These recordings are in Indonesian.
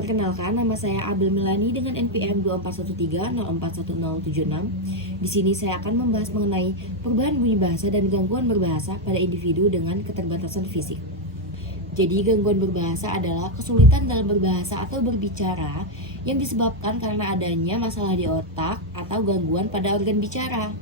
Perkenalkan, nama saya Abel Melani dengan NPM 2413041076. Di sini saya akan membahas mengenai perubahan bunyi bahasa dan gangguan berbahasa pada individu dengan keterbatasan fisik. Jadi, gangguan berbahasa adalah kesulitan dalam berbahasa atau berbicara yang disebabkan karena adanya masalah di otak atau gangguan pada organ bicara.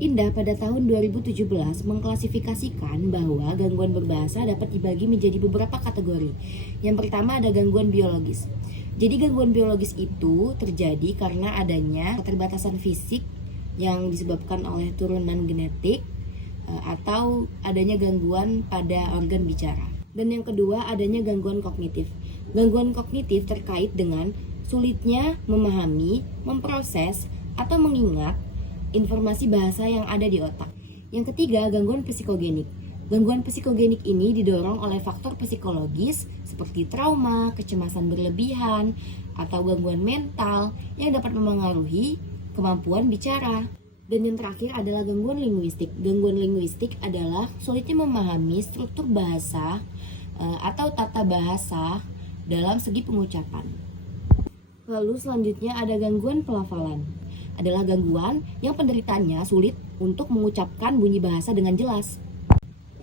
Indah pada tahun 2017 mengklasifikasikan bahwa gangguan berbahasa dapat dibagi menjadi beberapa kategori. Yang pertama ada gangguan biologis. Jadi gangguan biologis itu terjadi karena adanya keterbatasan fisik yang disebabkan oleh turunan genetik atau adanya gangguan pada organ bicara. Dan yang kedua adanya gangguan kognitif. Gangguan kognitif terkait dengan sulitnya memahami, memproses, atau mengingat informasi bahasa yang ada di otak. Yang ketiga, gangguan psikogenik. Gangguan psikogenik ini didorong oleh faktor psikologis seperti trauma, kecemasan berlebihan, atau gangguan mental yang dapat memengaruhi kemampuan bicara. Dan yang terakhir adalah gangguan linguistik. Gangguan linguistik adalah sulitnya memahami struktur bahasa atau tata bahasa dalam segi pengucapan. Lalu selanjutnya ada gangguan pelafalan. Adalah gangguan yang penderitanya sulit untuk mengucapkan bunyi bahasa dengan jelas.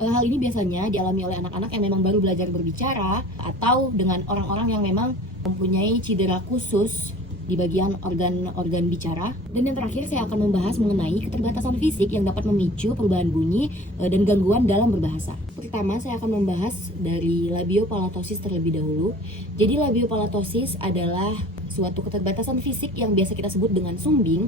Hal ini biasanya dialami oleh anak-anak yang memang baru belajar berbicara atau dengan orang-orang yang memang mempunyai cedera khusus di bagian organ-organ bicara. Dan yang terakhir saya akan membahas mengenai keterbatasan fisik yang dapat memicu perubahan bunyi dan gangguan dalam berbahasa. Pertama saya akan membahas dari labiopalatosis terlebih dahulu. Jadi labiopalatosis adalah suatu keterbatasan fisik yang biasa kita sebut dengan sumbing,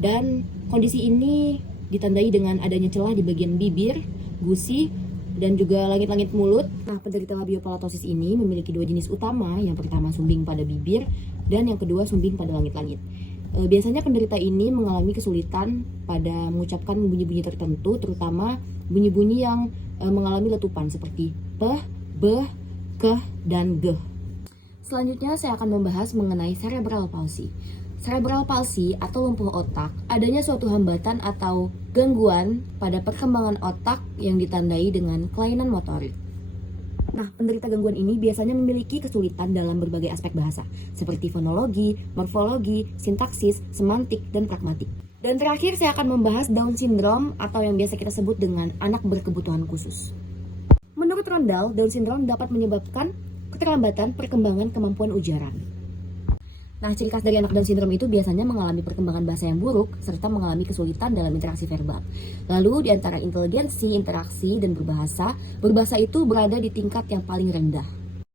dan kondisi ini ditandai dengan adanya celah di bagian bibir, gusi, dan juga langit-langit mulut. Nah, penderita labiopalatosis ini memiliki dua jenis utama. Yang pertama sumbing pada bibir dan yang kedua sumbing pada langit-langit. Biasanya penderita ini mengalami kesulitan pada mengucapkan bunyi-bunyi tertentu, terutama bunyi-bunyi yang mengalami letupan seperti p, b, k, dan g. Selanjutnya saya akan membahas mengenai cerebral palsy. Cerebral palsy atau lumpuh otak adanya suatu hambatan atau gangguan pada perkembangan otak yang ditandai dengan kelainan motorik. Nah, penderita gangguan ini biasanya memiliki kesulitan dalam berbagai aspek bahasa, seperti fonologi, morfologi, sintaksis, semantik, dan pragmatik. Dan terakhir saya akan membahas Down syndrome atau yang biasa kita sebut dengan anak berkebutuhan khusus. Menurut Rondal, Down syndrome dapat menyebabkan keterlambatan perkembangan kemampuan ujaran. Nah, ciri khas dari anak Down syndrome itu biasanya mengalami perkembangan bahasa yang buruk serta mengalami kesulitan dalam interaksi verbal. Lalu di antara inteligensi, interaksi, dan berbahasa itu berada di tingkat yang paling rendah.